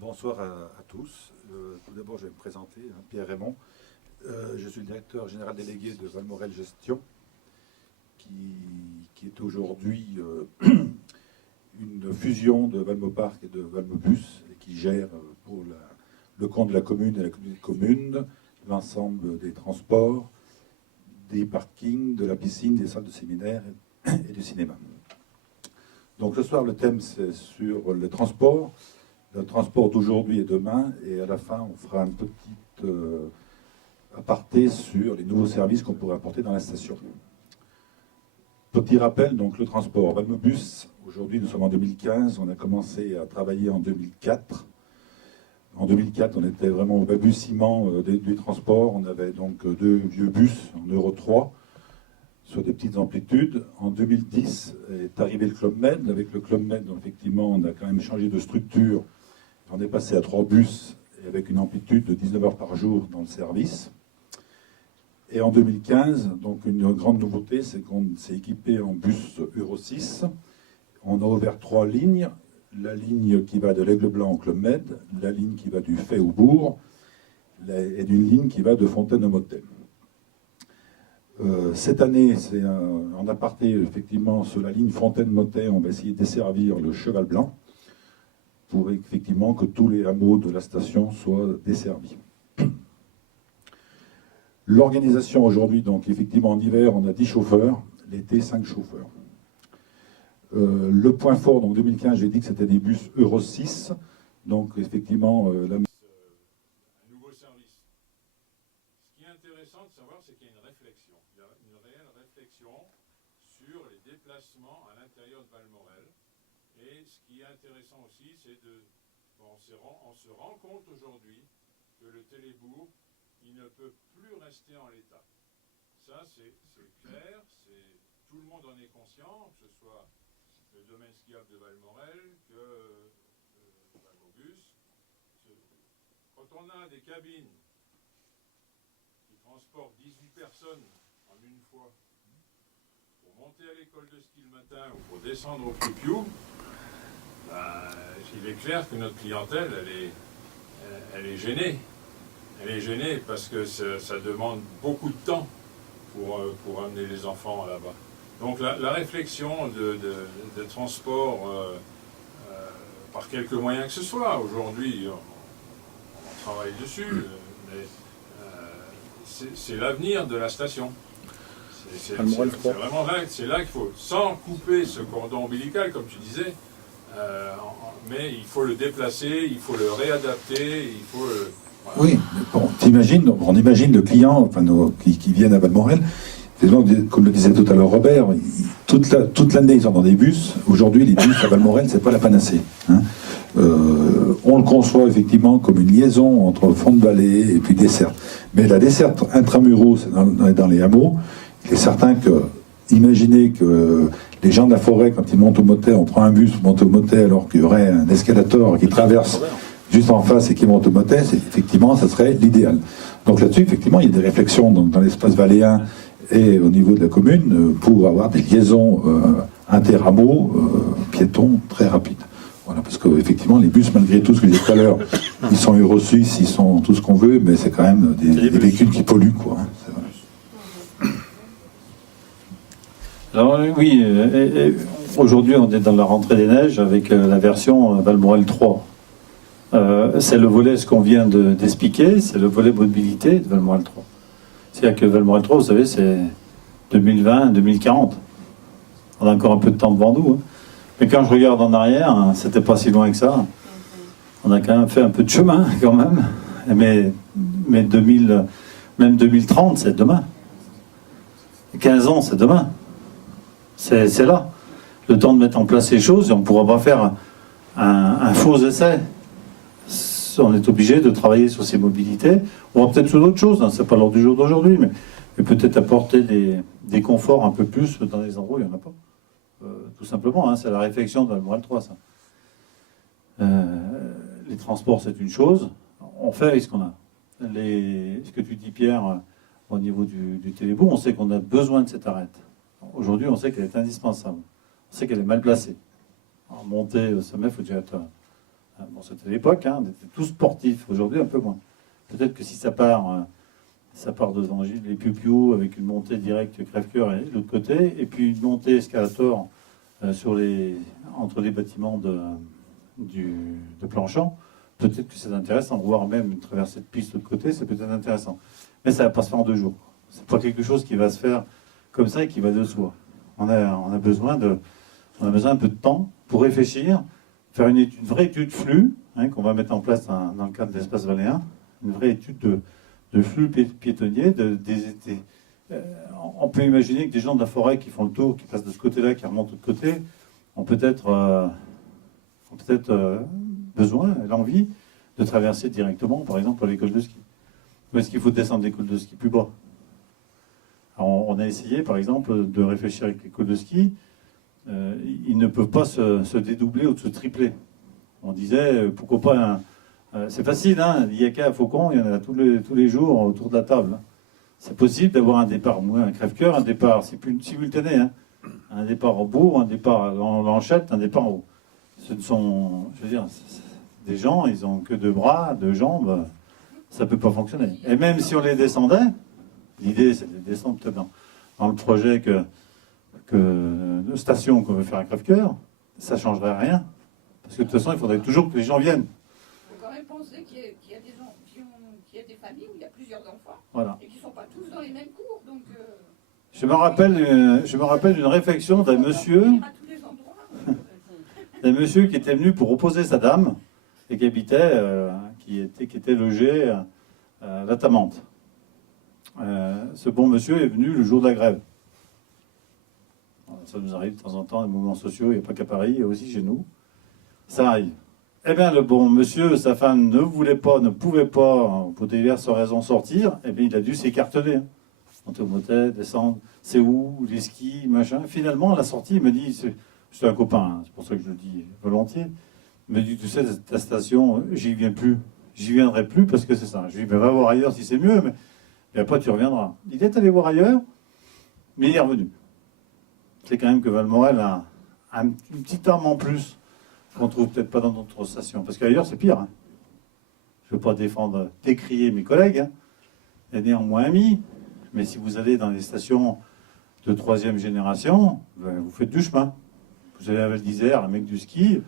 Bonsoir à tous. Tout d'abord, je vais me présenter, Pierre Raymond. Je suis le directeur général délégué de Valmorel Gestion, qui est aujourd'hui une fusion de Valmoparc et de Valmobus, et qui gère pour le compte de la commune et la communauté de communes l'ensemble des transports, des parkings, de la piscine, des salles de séminaire et du cinéma. Donc ce soir, le thème, c'est sur le transport d'aujourd'hui et demain, et à la fin, on fera un petit aparté sur les nouveaux services qu'on pourrait apporter dans la station. Petit rappel, donc le transport. Valmobus, aujourd'hui, nous sommes en 2015, on a commencé à travailler en 2004. En 2004, on était vraiment au balbutiement du transport. On avait donc deux vieux bus en Euro 3 sur des petites amplitudes. En 2010 est arrivé le Club Med. Avec le Club Med, donc, effectivement, on a quand même changé de structure. On est passé à 3 bus et avec une amplitude de 19 heures par jour dans le service. Et en 2015, donc une grande nouveauté, c'est qu'on s'est équipé en bus Euro 6. On a ouvert 3 lignes. La ligne qui va de l'Aigle Blanc au Club Med, la ligne qui va du Fay au Bourg, et d'une ligne qui va de Fontaine au Motet. Cette année, c'est en aparté, effectivement, sur la ligne Fontaine-Motet, on va essayer de desservir le Cheval Blanc pour effectivement que tous les hameaux de la station soient desservis. L'organisation aujourd'hui, donc effectivement en hiver, on a 10 chauffeurs, l'été 5 chauffeurs. Le point fort, donc 2015, j'ai dit que c'était des bus Euro 6, donc effectivement un nouveau service. Ce qui est intéressant de savoir, c'est qu'il y a une réflexion. Il y a une réelle réflexion sur les déplacements à l'intérieur de Valmorel. Et ce qui est intéressant aussi, c'est on se rend compte aujourd'hui que le Télébourg, il ne peut plus rester en l'état. Ça, c'est clair, tout le monde en est conscient, que ce soit le domaine skiable de Valmorel, que Valmobus. Quand on a des cabines qui transportent 18 personnes en une fois, pour monter à l'école de ski le matin ou pour descendre au Piu-Piu, il est clair que notre clientèle, elle est gênée. Elle est gênée parce que ça demande beaucoup de temps pour amener les enfants là-bas. Donc la réflexion de transport par quelque moyen que ce soit, aujourd'hui on travaille dessus, mais c'est l'avenir de la station. C'est vraiment là, c'est là qu'il faut, sans couper ce cordon ombilical comme tu disais, mais il faut le déplacer, il faut le réadapter, il faut le... Voilà. Oui, bon, on imagine le client, enfin, qui viennent à Valmorel. Comme le disait tout à l'heure Robert, toute l'année ils sont dans des bus. Aujourd'hui, les bus à Valmorel, c'est pas la panacée. Hein. On le conçoit effectivement comme une liaison entre Font-de-Vallée et puis desserte. Mais la desserte intramuros, c'est dans les hameaux. Il est certain que, imaginez que les gens de la forêt, quand ils montent au Motet, on prend un bus pour monter au Motet alors qu'il y aurait un escalator qui traverse juste en face et qui monte au Motet, effectivement, ça serait l'idéal. Donc là-dessus, effectivement, il y a des réflexions dans l'espace valléen et au niveau de la commune pour avoir des liaisons inter-hameaux piétons très rapides. Voilà, parce qu'effectivement, les bus, malgré tout ce que j'ai dit tout à l'heure, ils sont Euro 6, ils sont tout ce qu'on veut, mais c'est quand même des véhicules qui polluent, quoi. Hein, c'est vrai. Alors oui, aujourd'hui on est dans la rentrée des neiges avec la version Valmorel 3. C'est le volet, ce qu'on vient d'expliquer, c'est le volet mobilité de Valmorel 3. C'est-à-dire que Valmorel 3, vous savez, c'est 2020-2040. On a encore un peu de temps devant nous. Hein. Mais quand je regarde en arrière, hein, c'était pas si loin que ça. On a quand même fait un peu de chemin, quand même. Mais même 2030, c'est demain. 15 ans, c'est demain. C'est là. Le temps de mettre en place ces choses, et on ne pourra pas faire un faux essai. On est obligé de travailler sur ces mobilités. On va peut-être sur d'autres choses, hein, c'est pas l'ordre du jour d'aujourd'hui, mais peut-être apporter des conforts un peu plus dans les endroits où il n'y en a pas. Tout simplement, hein, c'est la réflexion de Valmorel 3, ça. Les transports, c'est une chose. On fait avec ce qu'on a. Ce que tu dis, Pierre, au niveau du Télébourg, on sait qu'on a besoin de cette arête. Aujourd'hui, on sait qu'elle est indispensable. On sait qu'elle est mal placée. En montée au sommet, il faut déjà être Bon, c'était l'époque, hein, on était tous sportifs. Aujourd'hui, un peu moins. Peut-être que si ça part devant les piou-piou avec une montée directe crève-cœur et de l'autre côté, et puis une montée escalator entre les bâtiments de Planchamp, peut-être que c'est intéressant, voire même une traversée de piste de l'autre côté, c'est peut-être intéressant. Mais ça ne va pas se faire en 2 jours. C'est pas quelque chose qui va se faire comme ça et qui va de soi. On a besoin un peu de temps pour réfléchir, faire une vraie étude flux, hein, qu'on va mettre en place dans le cadre de l'espace valléen, une vraie étude de flux piétonnier. On peut imaginer que des gens de la forêt qui font le tour, qui passent de ce côté-là, qui remontent de l'autre côté, ont peut-être besoin, l'envie de traverser directement, par exemple, l'école de ski. Ou est-ce qu'il faut descendre l'école de ski plus bas? Alors, on a essayé, par exemple, de réfléchir avec l'école de ski. Ils ne peuvent pas se dédoubler ou se tripler. On disait, pourquoi pas c'est facile, hein, l'IAK à Faucon, il y en a tous les jours autour de la table. C'est possible d'avoir un départ, un crève-cœur, un départ, c'est plus simultané, hein. Un départ au bout, un départ en lanchette, un départ en haut. Ce sont, je veux dire, des gens, ils ont que 2 bras, 2 jambes, ça ne peut pas fonctionner. Et même si on les descendait, l'idée c'est de les descendre peut-être dans le projet de station qu'on veut faire à crève-cœur, ça ne changerait rien. Parce que de toute façon, il faudrait toujours que les gens viennent. Il faut quand même penser qu'il y a des gens, qu'il y a des familles où il y a plusieurs enfants, Voilà. et qui ne sont pas tous dans les mêmes cours. Donc, Je me rappelle d'une réflexion d'un monsieur, à tous les endroits. qui était venu pour opposer sa dame et qui habitait, qui était logé à la Tamante. Ce bon monsieur est venu le jour de la grève. Ça nous arrive de temps en temps, des mouvements sociaux, il n'y a pas qu'à Paris, il y a aussi chez nous. Ça arrive. Eh bien, le bon monsieur, sa femme ne pouvait pas, pour diverses raisons, sortir. Eh bien, il a dû s'écarteler. Monter au motel, descendre, c'est où, les skis, machin. Finalement, à la sortie, il me dit, c'est un copain, hein, c'est pour ça que je le dis volontiers, il me dit, tu sais, ta station, j'y viendrai plus parce que c'est ça. Je lui dis, ben, va voir ailleurs si c'est mieux, mais et après tu reviendras. Il est allé voir ailleurs, mais il est revenu. C'est quand même que Valmorel a une petite arme en plus qu'on ne trouve peut-être pas dans d'autres stations. Parce qu'ailleurs, c'est pire. Hein. Je ne veux pas décrier mes collègues, hein. Et néanmoins amis. Mais si vous allez dans les stations de 3e génération, ben, vous faites du chemin. Vous allez à Val d'Isère, un mec du ski.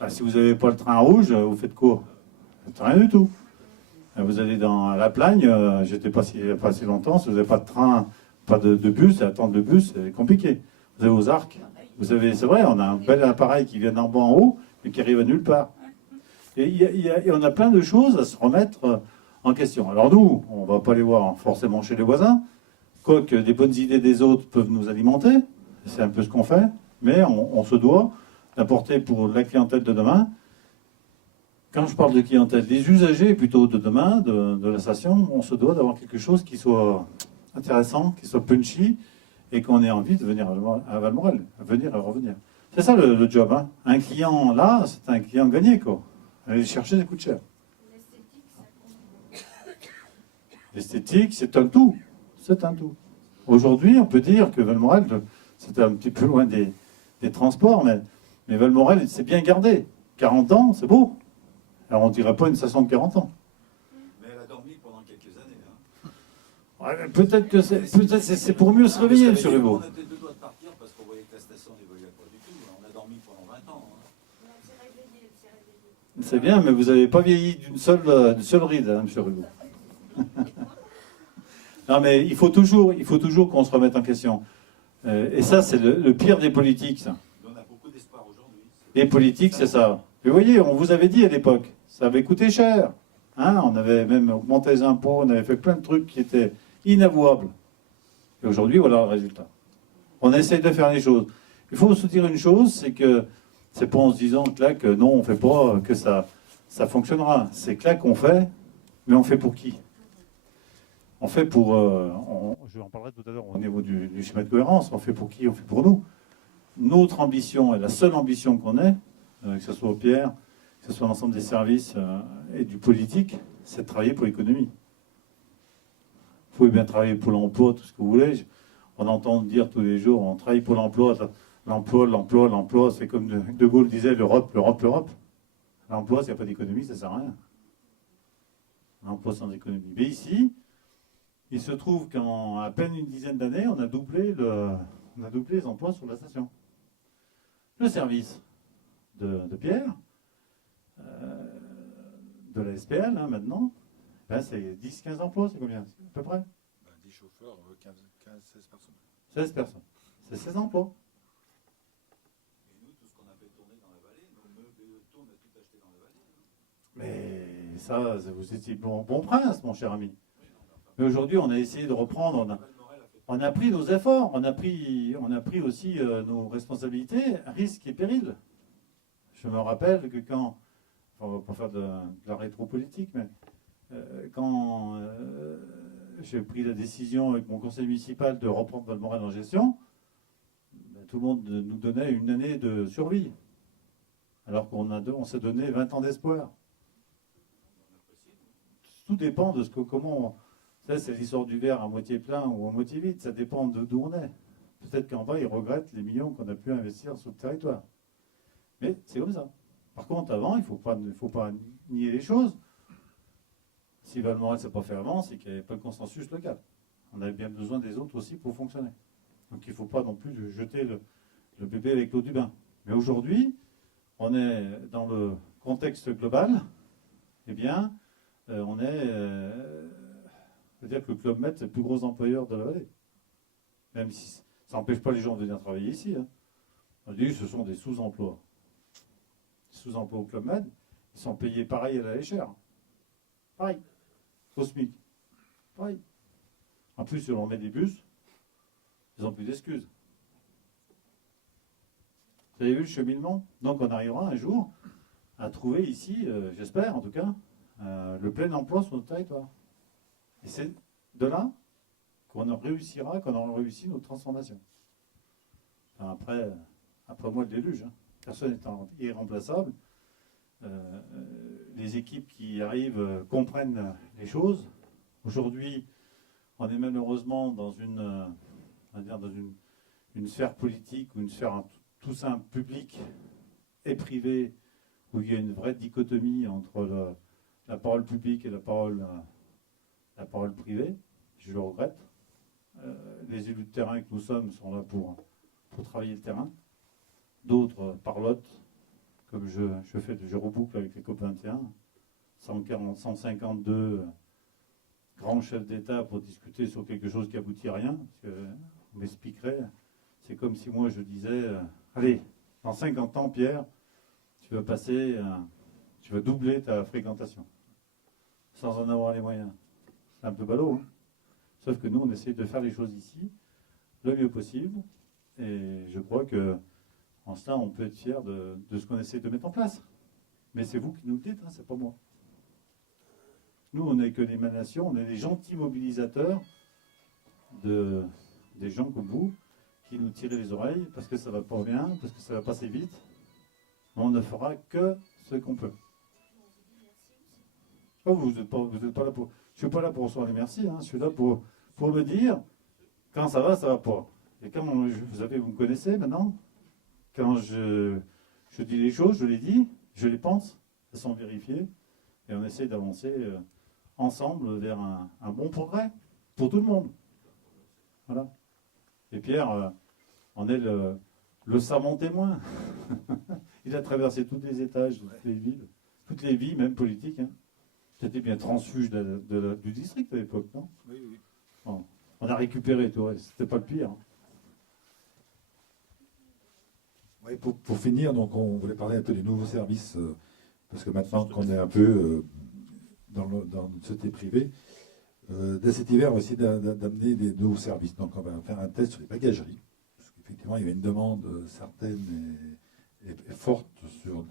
Ben, si vous n'avez pas le train rouge, vous faites quoi? Vous faites rien du tout. Ben, vous allez dans la Plagne, j'étais pas si longtemps, si vous n'avez pas de train, pas de bus, et attendre le bus, c'est compliqué. Vous avez aux Arcs. C'est vrai, on a un bel appareil qui vient d'en bas en haut, mais qui arrive à nulle part. Et on a plein de choses à se remettre en question. Alors nous, on ne va pas les voir forcément chez les voisins, quoique des bonnes idées des autres peuvent nous alimenter, c'est un peu ce qu'on fait, mais on se doit d'apporter pour la clientèle de demain. Quand je parle de clientèle, des usagers plutôt de demain, de la station, on se doit d'avoir quelque chose qui soit intéressant, qui soit punchy, et qu'on ait envie de venir à Valmorel, venir et revenir. C'est ça le job. Hein. Un client là, c'est un client gagné, quoi. Aller chercher, ça coûte cher. L'esthétique, c'est un tout. C'est un tout. Aujourd'hui, on peut dire que Valmorel, c'était un petit peu loin des transports, mais Valmorel, c'est bien gardé. 40 ans, c'est beau. Alors on ne dirait pas une station de 40 ans. Mais elle a dormi pendant quelques années. Hein. Ouais, peut-être que c'est pour mieux se réveiller, M. Rubot. On était 2 doigts de partir parce qu'on voyait que la station n'évoluait pas du tout. On a dormi pendant 20 ans. Hein. C'est bien, mais vous n'avez pas vieilli d'une seule ride, hein, M. Rubot. Non, mais il faut toujours qu'on se remette en question. Et ça, c'est le pire des politiques, ça. On a beaucoup d'espoir aujourd'hui. Les politiques, c'est ça. Vous voyez, on vous avait dit à l'époque, ça avait coûté cher. Hein, on avait même augmenté les impôts, on avait fait plein de trucs qui étaient inavouables. Et aujourd'hui, voilà le résultat. On essaye de faire les choses. Il faut se dire une chose, c'est que c'est pas en se disant que là, que non, on fait pas, que ça fonctionnera. C'est que là qu'on fait, mais on fait pour qui? On fait pour... je en parlerai tout à l'heure au niveau du schéma de cohérence. On fait pour qui? On fait pour nous. Notre ambition, et la seule ambition qu'on ait, que ce soit au Pierre, que ce soit l'ensemble des services et du politique, c'est de travailler pour l'économie. Vous pouvez bien travailler pour l'emploi, tout ce que vous voulez. On entend dire tous les jours, on travaille pour l'emploi. L'emploi, c'est comme De Gaulle disait, l'Europe, l'Europe, l'Europe. L'emploi, s'il n'y a pas d'économie, ça ne sert à rien. L'emploi sans économie. Mais ici, il se trouve qu'en à peine une dizaine d'années, on a doublé les emplois sur la station. Le service de Pierre, de la SPL, hein, maintenant, ben c'est 10-15 emplois, c'est combien? À peu près? 10 chauffeurs, 16 personnes. 16 personnes. C'est 16 emplois. Et nous, tout ce qu'on a fait tourner dans la vallée, nos meubles, tout, on a tout acheté dans la vallée. Hein. Mais ça, vous étiez bon prince, mon cher ami. Mais aujourd'hui, on a essayé de reprendre, on a pris nos efforts, on a pris aussi nos responsabilités, risques et périls. Je me rappelle que quand, on va pas faire de la rétro-politique, mais quand j'ai pris la décision avec mon conseil municipal de reprendre Valmorel en gestion, ben, tout le monde nous donnait une année de survie, alors on s'est donné 20 ans d'espoir. Tout dépend de comment. Ça, c'est l'histoire du verre à moitié plein ou à moitié vide. Ça dépend d'où on est. Peut-être qu'en bas, ils regrettent les millions qu'on a pu investir sur le territoire. Mais c'est comme ça. Par contre, avant, il ne faut pas nier les choses. Si Valmorel ne s'est pas fait avant, c'est qu'il n'y avait pas de consensus local. On avait bien besoin des autres aussi pour fonctionner. Donc il ne faut pas non plus jeter le bébé avec l'eau du bain. Mais aujourd'hui, on est dans le contexte global. Eh bien, on est... c'est-à-dire que le Club Med, c'est le plus gros employeur de la vallée. Même si ça n'empêche pas les gens de venir travailler ici. Hein. On dit que ce sont des sous-emplois. Sous-emplois au Club Med, ils sont payés pareil à la léchère. Pareil. Au SMIC. Pareil. En plus, si on leur met des bus, ils n'ont plus d'excuses. Vous avez vu le cheminement? Donc on arrivera un jour à trouver ici, j'espère en tout cas, le plein emploi sur notre territoire. Et c'est de là qu'on réussira, qu'on aura réussi notre transformation. Enfin, après moi, le déluge. Hein. Personne n'étant irremplaçable. Les équipes qui arrivent comprennent les choses. Aujourd'hui, on est malheureusement dans une sphère politique ou une sphère tout simple publique et privée où il y a une vraie dichotomie entre la parole publique et la parole privée. Je le regrette. Les élus de terrain que nous sommes sont là pour travailler le terrain. D'autres parlotent, comme je reboucle avec les COP21, 152 grands chefs d'État pour discuter sur quelque chose qui aboutit à rien. Parce que, on m'expliquerait, c'est comme si moi je disais, allez, dans 50 ans, Pierre, tu vas doubler ta fréquentation, sans en avoir les moyens. C'est un peu ballot, hein. Sauf que nous, on essaie de faire les choses ici le mieux possible. Et je crois que en cela, on peut être fier de ce qu'on essaie de mettre en place. Mais c'est vous qui nous le dites, hein, c'est pas moi. Nous, on n'est que l'émanation, on est des gentils mobilisateurs des gens comme vous qui nous tirent les oreilles parce que ça va pas bien, parce que ça va passer vite. On ne fera que ce qu'on peut. Oh, vous n'êtes pas là pour... Je ne suis pas là pour recevoir les merci, hein. Je suis là pour me dire quand ça va pas. Et quand vous me connaissez maintenant, quand je dis les choses, je les dis, je les pense, elles sont vérifiées, et on essaie d'avancer ensemble vers un bon progrès pour tout le monde. Voilà. Et Pierre, on est le savant témoin. Il a traversé tous les étages, toutes les villes, toutes les vies, même politiques. Hein. C'était bien transfuge du district à l'époque, non? Oui, oui. Bon. On a récupéré tout, c'était pas le pire. Hein. Oui, pour finir, donc on voulait parler un peu des nouveaux services, parce que maintenant qu'on est un peu dans notre société privée, dès cet hiver, on va essayer d'amener des nouveaux services. Donc on va faire un test sur les bagageries, parce qu'effectivement il y avait une demande certaine et forte sur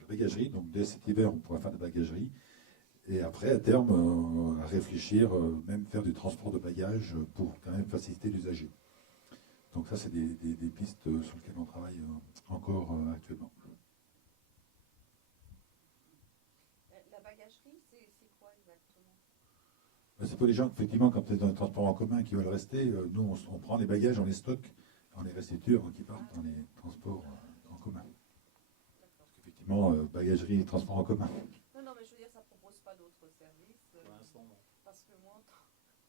les bagageries. Donc dès cet hiver, on pourra faire des bagageries. Et après, à terme, à réfléchir, même faire du transport de bagages pour quand même faciliter l'usager. Donc ça, c'est des pistes sur lesquelles on travaille encore actuellement. La bagagerie, c'est quoi exactement? C'est pour les gens, effectivement, quand vous êtes dans les transports en commun qui veulent rester, nous, on prend les bagages, on les stocke, on les restitue avant qu'ils partent dans les transports en commun. Parce qu'effectivement, effectivement bagagerie et transport en commun. Non, non, mais je veux dire, ça propose pas d'autres services. Pour l'instant, non. Parce que moi,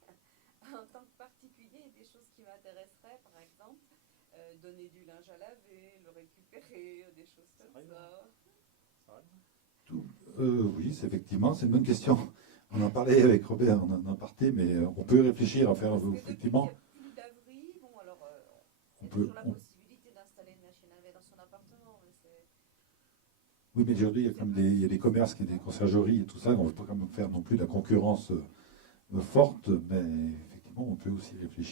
en tant que particulier, il y a des choses qui m'intéresseraient, par exemple, donner du linge à laver, le récupérer, des choses comme ça. Oui, effectivement, c'est une bonne question. On en parlait avec Robert en aparté, mais on peut réfléchir à faire Parce que effectivement. depuis qu'il n'y a plus d'abri, bon, alors, il y On a peut- toujours la on- possibilité d'installer une machine à laver dans son appartement, mais c'est... Oui, mais aujourd'hui, il y a comme il y a des commerces, des conciergeries et tout ça. On ne veut pas quand même faire non plus de la concurrence forte, mais effectivement, on peut aussi réfléchir.